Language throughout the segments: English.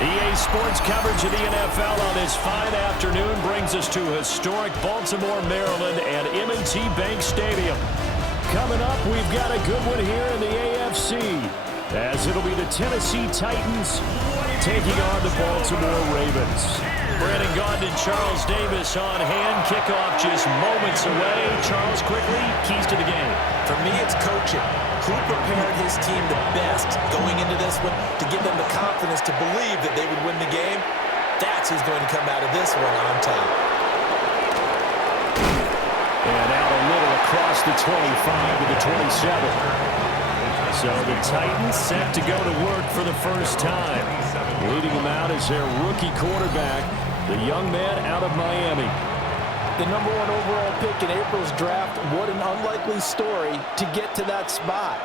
EA Sports coverage of the NFL on this fine afternoon brings us to historic Baltimore, Maryland at M&T Bank Stadium. Coming up, we've got a good one here in the AFC, as it'll be the Tennessee Titans taking on the Baltimore Ravens. Brandon Gaudin and Charles Davis on hand. Kickoff just moments away. Charles, quickly, keys to the game. For me, it's coaching. Who prepared his team the best going into this one to give them the confidence to believe that they would win the game? That's who's going to come out of this one on top. And out a little across the 25 to the 27. So the Titans set to go to work for the first time. Leading them out is their rookie quarterback, the young man out of Miami. The #1 overall pick in April's draft, what an unlikely story to get to that spot.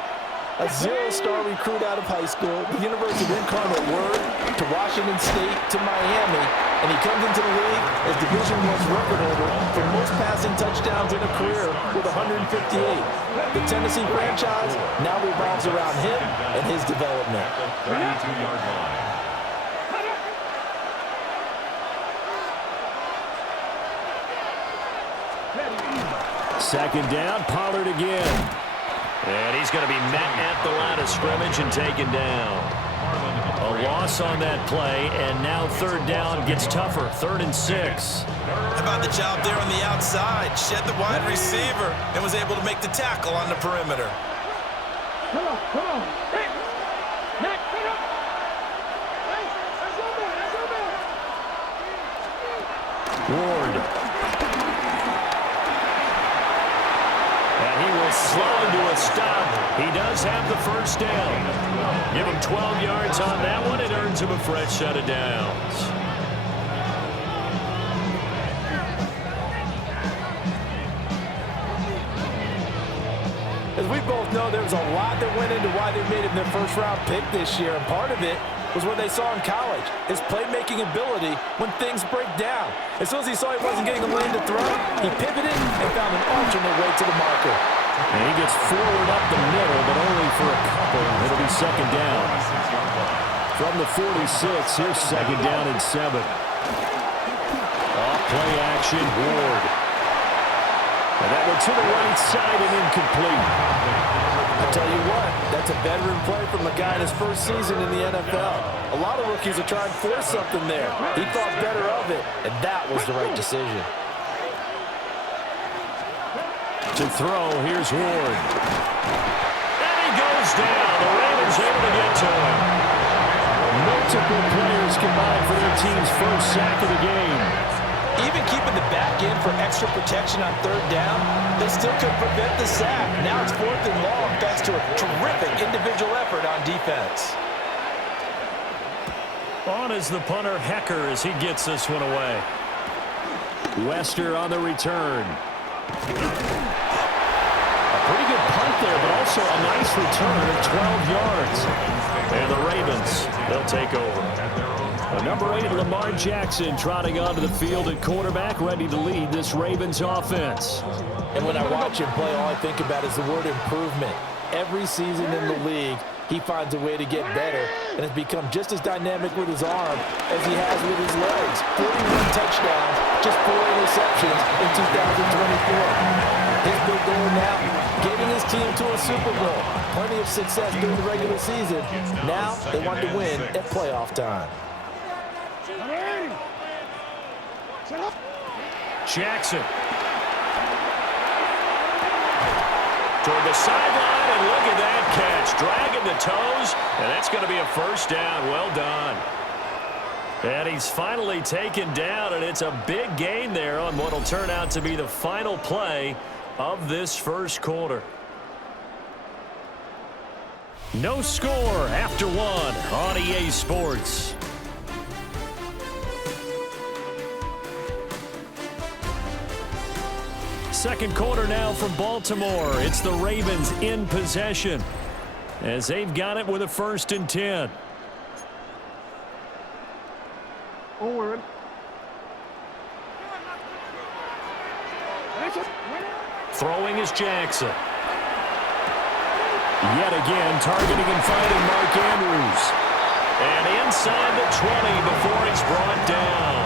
A zero-star recruit out of high school, the University of Incarnate Word, to Washington State, to Miami, and he comes into the league as Division I's record holder for most passing touchdowns in a career with 158. The Tennessee franchise now revolves around him and his development. 32-yard line. Second down, Pollard again. And he's going to be met at the line of scrimmage and taken down. A loss on that play, and now third down gets tougher. 3rd and 6. How about the job there on the outside? Shed the wide receiver and was able to make the tackle on the perimeter. Come on. Ward. And he will slow into a stop. He does have the first down. Give him 12 yards on that one. It earns him a fresh set of downs. As we both know, there was a lot that went into why they made him their first-round pick this year, and part of it was what they saw in college, his playmaking ability when things break down. As soon as he saw he wasn't getting a lane to throw, he pivoted and found an alternate way to the marker. And he gets forward up the middle, but only for a couple. It'll be second down. From the 46, here's second down and 7. Off play action, Ward. And that one to the right side and incomplete. I tell you what, that's a veteran play from a guy in his first season in the NFL. A lot of rookies are trying to force something there. He thought better of it, and that was the right decision. To throw, here's Ward. And he goes down. The Ravens able to get to him. Multiple players combined for their team's first sack of the game. Even keeping the back end for extra protection on third down, they still could prevent the sack. Now it's 4th and long thanks to a terrific individual effort on defense. On is the punter, Hecker, as he gets this one away. Wester on the return. A pretty good punt there, but also a nice return of 12 yards. And the Ravens, they'll take over. Number 8, Lamar Jackson, trotting onto the field at quarterback, ready to lead this Ravens offense. And when I watch him play, all I think about is the word improvement. Every season in the league, he finds a way to get better and has become just as dynamic with his arm as he has with his legs. 41 touchdowns, just 4 interceptions in 2024. His big goal now, getting his team to a Super Bowl. Plenty of success during the regular season. Now they want to win at playoff time. Jackson. Toward the sideline, and look at that catch. Dragging the toes, and that's going to be a first down. Well done. And he's finally taken down, and it's a big gain there on what will turn out to be the final play of this first quarter. No score after 1 on EA Sports. Second quarter now from Baltimore. It's the Ravens in possession as they've got it with a 1st and 10. Throwing is Jackson. Yet again, targeting and finding Mark Andrews. And inside the 20 before he's brought down.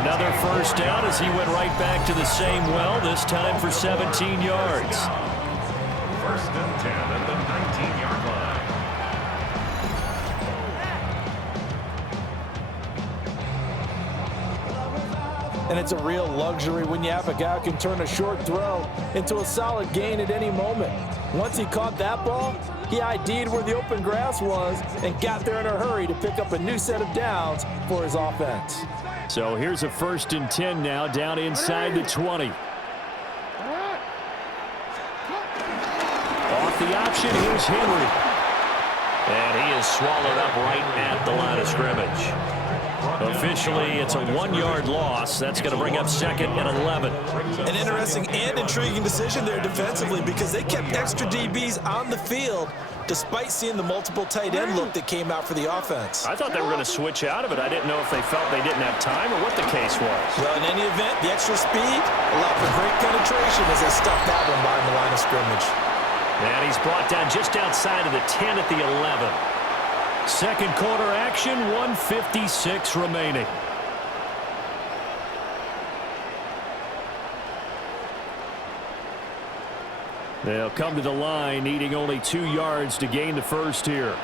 Another first down as he went right back to the same well, this time for 17 yards. First and 10 at the 19-yard line. And it's a real luxury when you have a guy who can turn a short throw into a solid gain at any moment. Once he caught that ball, he ID'd where the open grass was and got there in a hurry to pick up a new set of downs for his offense. So here's a first and 10 now, down inside the 20. Off the option, here's Henry. And he is swallowed up right at the line of scrimmage. Officially, it's a 1-yard loss. That's going to bring up second and 11. An interesting and intriguing decision there defensively because they kept extra DBs on the field despite seeing the multiple tight end look that came out for the offense. I thought they were going to switch out of it. I didn't know if they felt they didn't have time or what the case was. Well, in any event, the extra speed allowed for great penetration as they stuffed that one behind the line of scrimmage. And he's brought down just outside of the 10 at the 11. Second quarter action, 1:56 remaining. They'll come to the line, needing only 2 yards to gain the first here.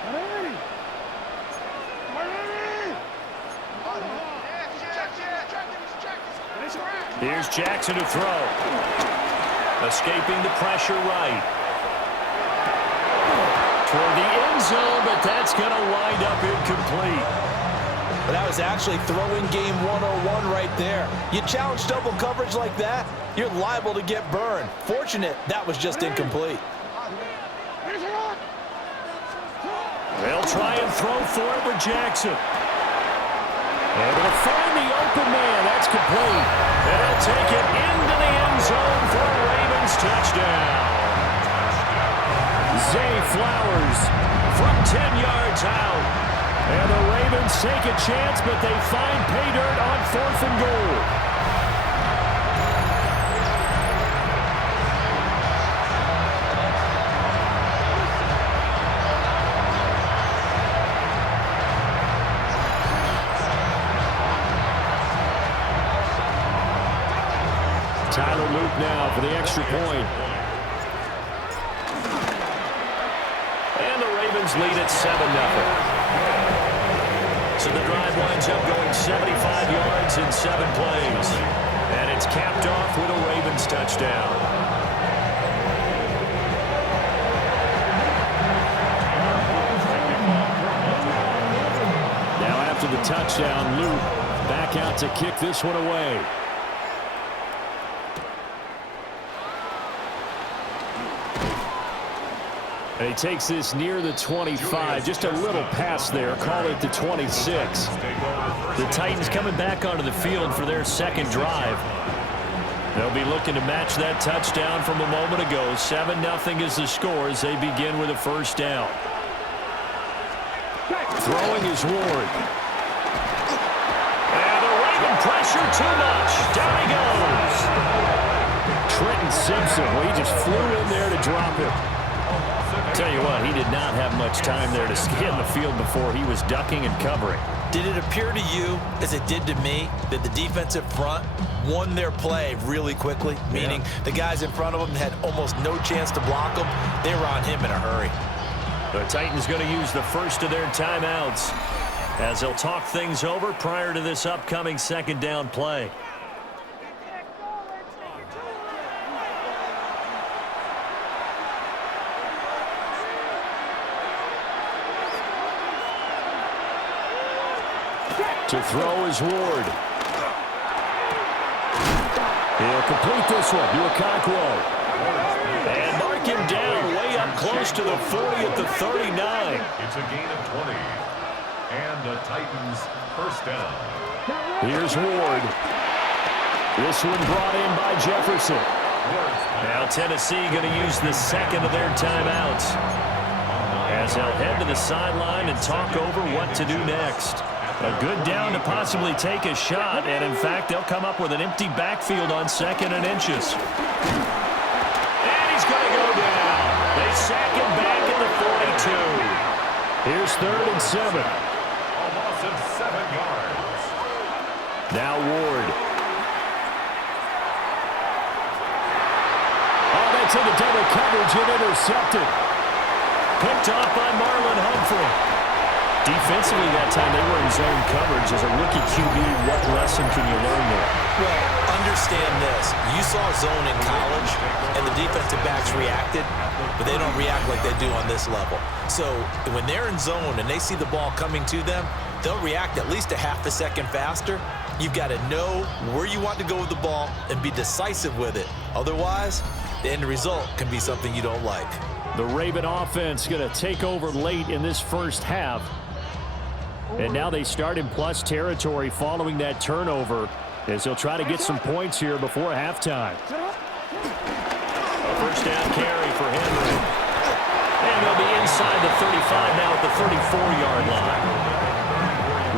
Here's Jackson to throw. Escaping the pressure right. Toward the end zone, but that's going to wind up incomplete. But that was actually throwing game 101 right there. You challenge double coverage like that, you're liable to get burned. Fortunate that was just incomplete. They'll try and throw for it with Jackson. And they'll find the open man. That's complete. And they'll take it into the end zone for a Ravens touchdown. Zay Flowers from 10 yards out. And the Ravens take a chance, but they find pay dirt on 4th and goal. Tyler Luke now for the extra point. And the Ravens lead at 7-0. So the drive winds up going 75 yards in 7 plays. And it's capped off with a Ravens touchdown. Now after the touchdown, Luke back out to kick this one away. And he takes this near the 25. Just a little pass there. Call it the 26. The Titans coming back onto the field for their second drive. They'll be looking to match that touchdown from a moment ago. 7-0 is the score as they begin with a first down. Throwing is Ward. And the Raven pressure too much. Down he goes. Trenton Simpson, well, he just flew in there to drop him. Tell you what, he did not have much time there to scan the field before he was ducking and covering. Did it appear to you, as it did to me, that the defensive front won their play really quickly? Meaning the guys in front of them had almost no chance to block them. They were on him in a hurry. The Titans going to use the first of their timeouts as they'll talk things over prior to this upcoming second down play. To throw is Ward. He'll complete this one to Okonkwo. And mark him down way up close to the 40 at the 39. It's a gain of 20. And the Titans first down. Here's Ward. This one brought in by Jefferson. Now Tennessee going to use the second of their timeouts as they'll head to the sideline and talk over what to do next. A good down to possibly take a shot, and in fact, they'll come up with an empty backfield on 2nd and inches. And he's going to go down. They sack him back at the 42. Here's 3rd and 7. loss of 7 yards. Now Ward. Oh, that's into double coverage and intercepted. Picked off by Marlon Humphrey. Defensively that time, they were in zone coverage. As a rookie QB, what lesson can you learn there? Well, understand this. You saw zone in college, and the defensive backs reacted, but they don't react like they do on this level. So when they're in zone and they see the ball coming to them, they'll react at least a half a second faster. You've got to know where you want to go with the ball and be decisive with it. Otherwise, the end result can be something you don't like. The Raven offense going to take over late in this first half. And now they start in plus territory following that turnover as they'll try to get some points here before halftime. A first down carry for Henry. And they'll be inside the 35 now at the 34-yard line.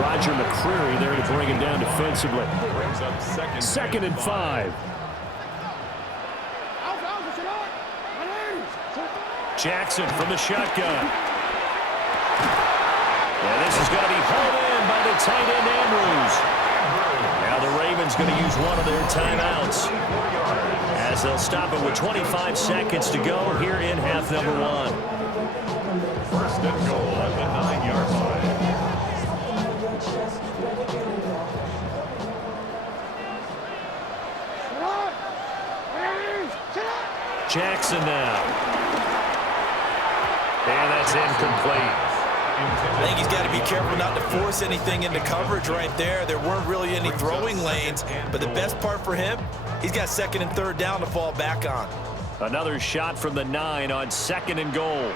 Roger McCreary there to bring him down defensively. Second and 5. Jackson from the shotgun. And this is going to be hauled in by the tight end Andrews. Now the Ravens going to use one of their timeouts as they'll stop it with 25 seconds to go here in half number 1. First and goal at the 9-yard line. Jackson now. And that's incomplete. I think he's got to be careful not to force anything into coverage right there. There weren't really any throwing lanes, but the best part for him, he's got second and third down to fall back on. Another shot from the 9 on second and goal.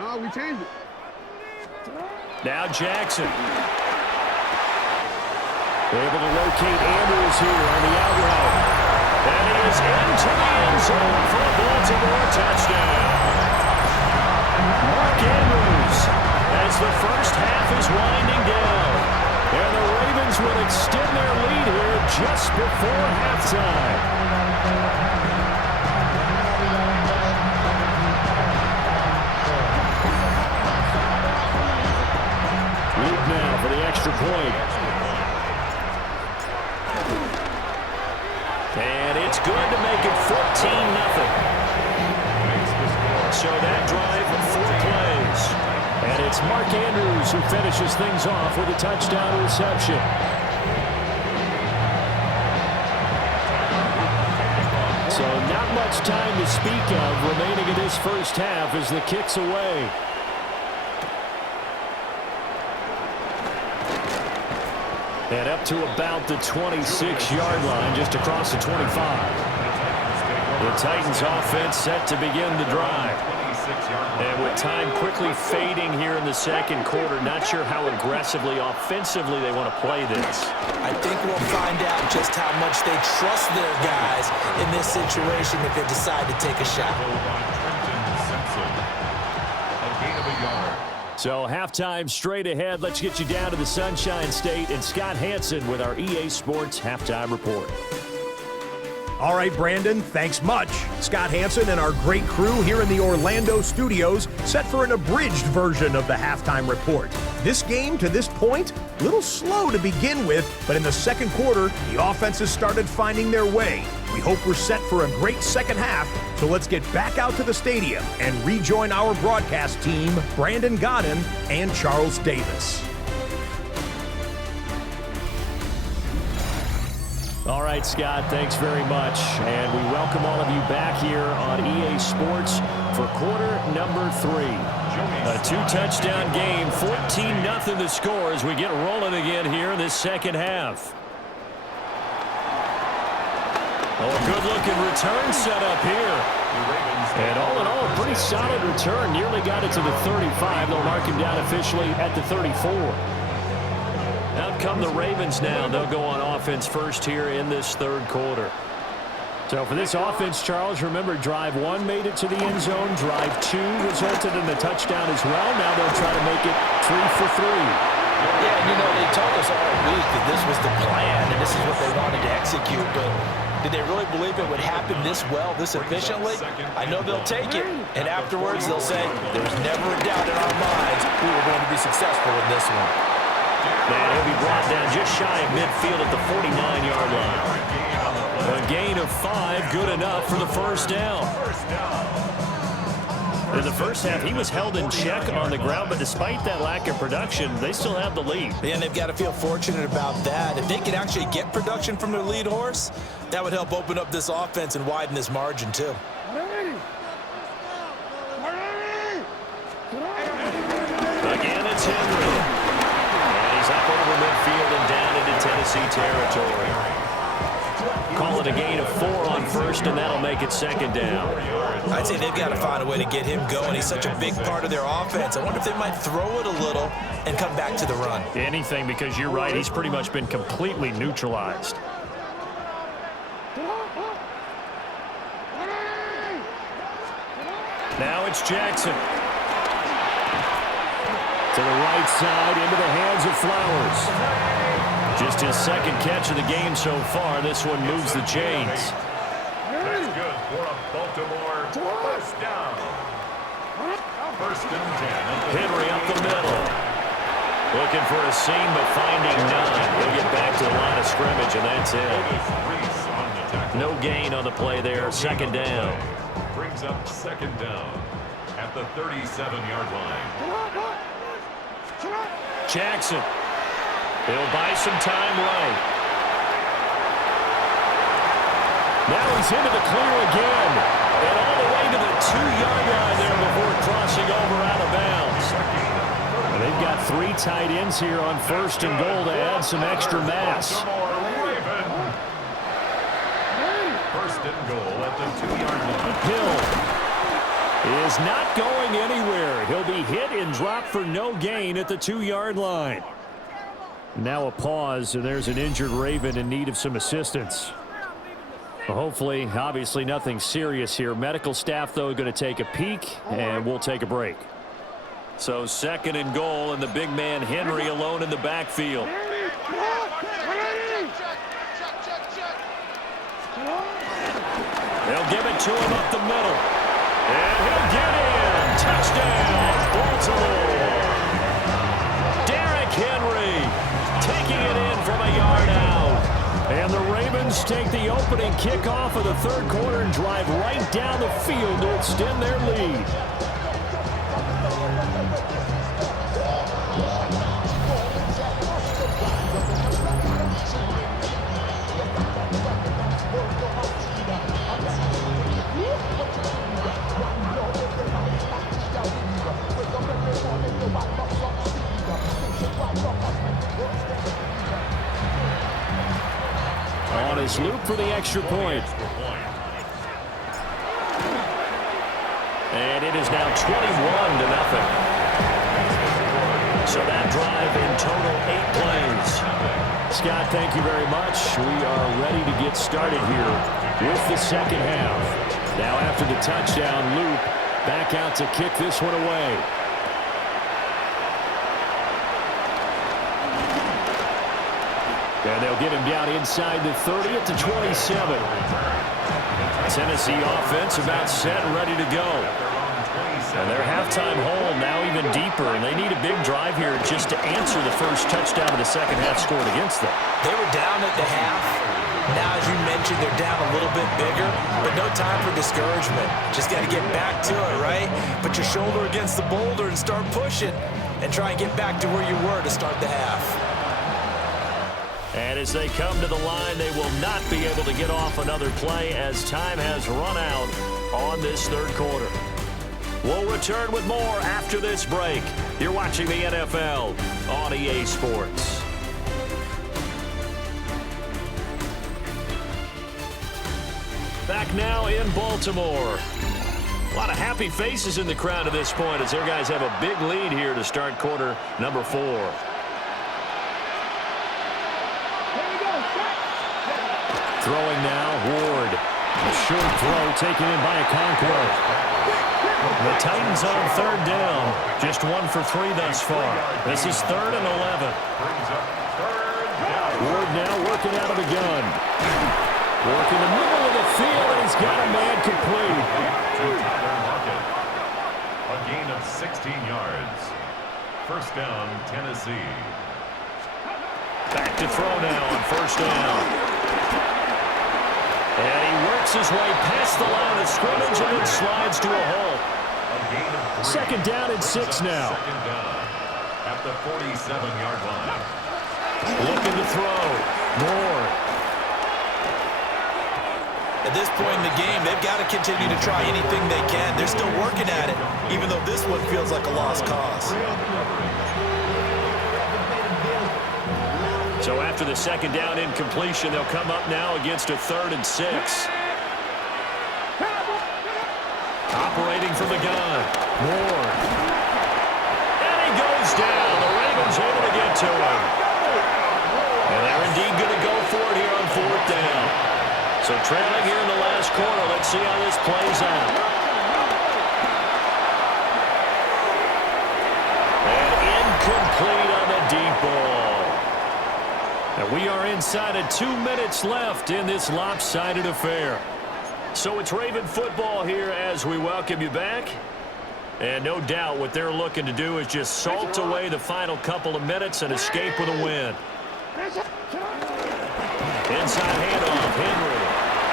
No, we changed it. Now Jackson. Able to locate Andrews here on the out route. And he is into the end zone for a Baltimore touchdown. Mark Andrews as the first half is winding down. And the Ravens will extend their lead here just before halftime. Luke now for the extra point. And it's good to make it 14-0. So that drive, 4 plays. And it's Mark Andrews who finishes things off with a touchdown reception. So not much time to speak of remaining in this first half as the kick's away. And up to about the 26-yard line, just across the 25. The Titans offense set to begin the drive. And with time quickly fading here in the second quarter, not sure how aggressively, offensively they want to play this. I think we'll find out just how much they trust their guys in this situation if they decide to take a shot. So halftime straight ahead. Let's get you down to the Sunshine State and Scott Hansen with our EA Sports Halftime Report. All right, Brandon, thanks much. Scott Hansen and our great crew here in the Orlando studios set for an abridged version of the halftime report. This game, to this point, a little slow to begin with, but in the second quarter, the offenses started finding their way. We hope we're set for a great second half, so let's get back out to the stadium and rejoin our broadcast team, Brandon Godden and Charles Davis. All right, Scott, thanks very much. And we welcome all of you back here on EA Sports for quarter number 3. A 2-touchdown game, 14-0 the score as we get rolling again here in this second half. Oh, a good-looking return set up here. And all in all, a pretty solid return. Nearly got it to the 35. They'll mark him down officially at the 34. Out come the Ravens now. They'll go on offense first here in this third quarter. So for this offense, Charles, remember, drive 1 made it to the end zone. Drive 2 resulted in a touchdown as well. Now they'll try to make it 3 for 3. Yeah, you know, they told us all week that this was the plan and this is what they wanted to execute, but did they really believe it would happen this well, this efficiently? I know they'll take it, and afterwards they'll say, there's never a doubt in our minds we were successful in this one. And he'll be brought down just shy of midfield at the 49-yard line. A gain of 5, good enough for the first down. In the first half, he was held in check on the ground, but despite that lack of production, they still have the lead. And they've got to feel fortunate about that. If they can actually get production from their lead horse, that would help open up this offense and widen this margin, too. Again, it's Henry. And he's up over midfield and down into Tennessee territory. Call it a gain of 4 on first, and that'll make it second down. I'd say they've got to find a way to get him going. He's such a big part of their offense. I wonder if they might throw it a little and come back to the run. Anything, because you're right. He's pretty much been completely neutralized. Now it's Jackson. To the right side, into the hands of Flowers. Just his second catch of the game so far. This one moves the chains. That's good for a Baltimore first down. First and 10. Henry up the middle. Looking for a seam, but finding none. He'll get back to the line of scrimmage, and that's it. No gain on the play there. Second down. Brings up second down at the 37-yard line. Jackson. He'll buy some time right. Now he's into the clear again. And all the way to the 2-yard line there before crossing over out of bounds. And they've got 3 tight ends here on first and goal to add some extra mass. First and goal at the 2-yard line. Hill is not going anywhere. He'll be hit and dropped for no gain at the 2-yard line. Now a pause, and there's an injured Raven in need of some assistance. Well, hopefully, obviously nothing serious here. Medical staff, though, going to take a peek, and we'll take a break. So second and goal, and the big man Henry alone in the backfield. They'll give it to him up the middle. And he'll get in. Touchdown, Baltimore. Derrick Henry taking it in from a yard out. And the Ravens take the opening kickoff of the third quarter and drive right down the field to extend their lead. On his loop for the extra point. And it is now 21-0. So that drive in total 8 plays. Scott, thank you very much. We are ready to get started here with the second half. Now after the touchdown, Loop back out to kick this one away. And they'll get him down inside the 30 at the 27. Tennessee offense about set and ready to go. And their halftime hole now even deeper, and they need a big drive here just to answer the first touchdown of the second half scored against them. They were down at the half. Now, as you mentioned, they're down a little bit bigger, but no time for discouragement. Just got to get back to it, right? Put your shoulder against the boulder and start pushing and try and get back to where you were to start the half. And as they come to the line, they will not be able to get off another play as time has run out on this third quarter. We'll return with more after this break. You're watching the NFL on EA Sports. Back now in Baltimore. A lot of happy faces in the crowd at this point as their guys have a big lead here to start quarter number 4. Throwing now, Ward. A short throw taken in by Okonkwo. The Titans on third down. Just 1 for 3 thus far. This is 3rd and 11. Ward now working out of the gun. Working the middle of the field, and he's got a man complete. A gain of 16 yards. First down, Tennessee. Back to throw now on first down. And he works his way past the line of scrimmage and then slides to a hole. Second down and 6 now. Second down at the 47-yard line. Looking to throw. Moore. At this point in the game, they've got to continue to try anything they can. They're still working at it, even though this one feels like a lost cause. So after the second down incompletion, they'll come up now against a 3rd and 6. Operating from the gun. Moore. And he goes down. The Ravens able to get to him. And they're indeed going to go for it here on 4th down. So trailing here in the last quarter. Let's see how this plays out. And incomplete on the deep ball. And we are inside of 2 minutes left in this lopsided affair. So it's Raven football here as we welcome you back. And no doubt what they're looking to do is just salt away the final couple of minutes and escape with a win. Inside handoff, Henry.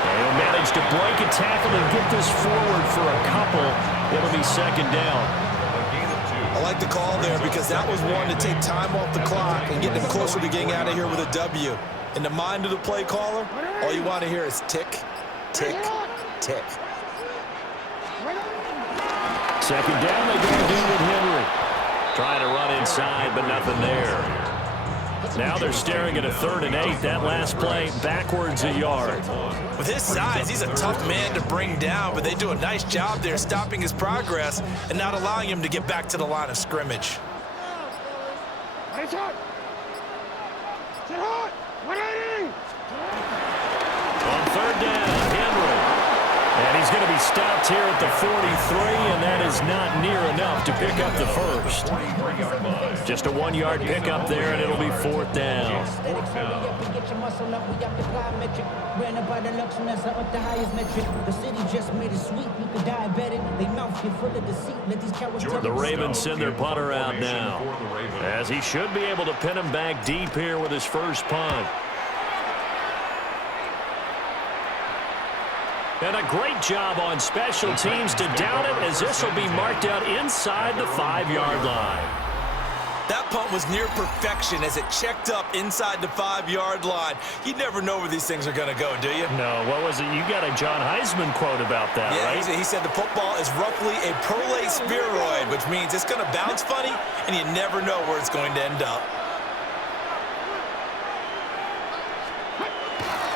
They'll manage to break a tackle and get this forward for a couple. It'll be second down. I like the call there because that was one to take time off the clock and get them closer to getting out of here with a W. In the mind of the play caller, all you want to hear is tick, tick, tick. Second down, they go again with Henry. Trying to run inside, but nothing there. Now they're staring at a 3rd and 8. That last play backwards a yard. With his size, he's a tough man to bring down, but they do a nice job there stopping his progress and not allowing him to get back to the line of scrimmage. On 3rd down, Henry. And he's going to be stopped here at the 43, and that is not near enough to pick up the first. Just a 1-yard pickup there, and it'll be 4th down. The Ravens send their punter out now, as he should be able to pin him back deep here with his first punt. And a great job on special teams to down it, as this will be marked out inside the 5-yard line. That punt was near perfection as it checked up inside the 5-yard line. You never know where these things are going to go, do you? No, what was it? You got a John Heisman quote about that, right? Yeah, he said the football is roughly a prolate spheroid, which means it's going to bounce funny, and you never know where it's going to end up.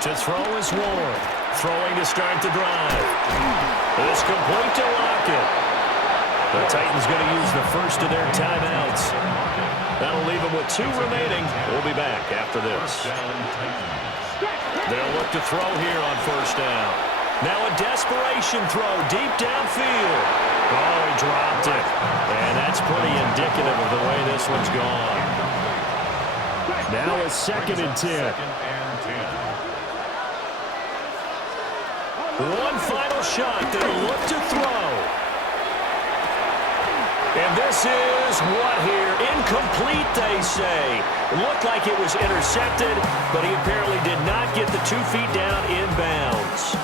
To throw is Ward. Throwing to start the drive. It's complete to Lockett. The Titans going to use the first of their timeouts. That'll leave them with 2 remaining. We'll be back after this. They'll look to throw here on first down. Now a desperation throw deep downfield. Oh, he dropped it. And that's pretty indicative of the way this one's gone. Now a 2nd and 10. One final shot. They'll look to throw. And this is what here? Incomplete, they say. Looked like it was intercepted, but he apparently did not get the 2 feet down inbounds.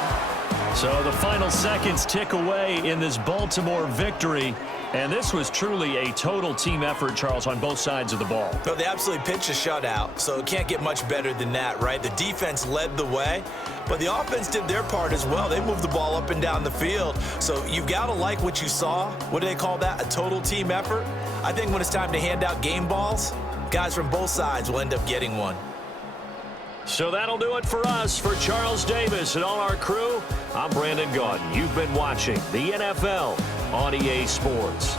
So the final seconds tick away in this Baltimore victory. And this was truly a total team effort, Charles, on both sides of the ball. No, they absolutely pitched a shutout, so it can't get much better than that, right? The defense led the way, but the offense did their part as well. They moved the ball up and down the field. So you've got to like what you saw. What do they call that? A total team effort? I think when it's time to hand out game balls, guys from both sides will end up getting one. So that'll do it for us. For Charles Davis and all our crew, I'm Brandon Gaudin. You've been watching the NFL on EA Sports.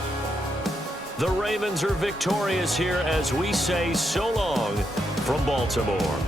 The Ravens are victorious here as we say so long from Baltimore.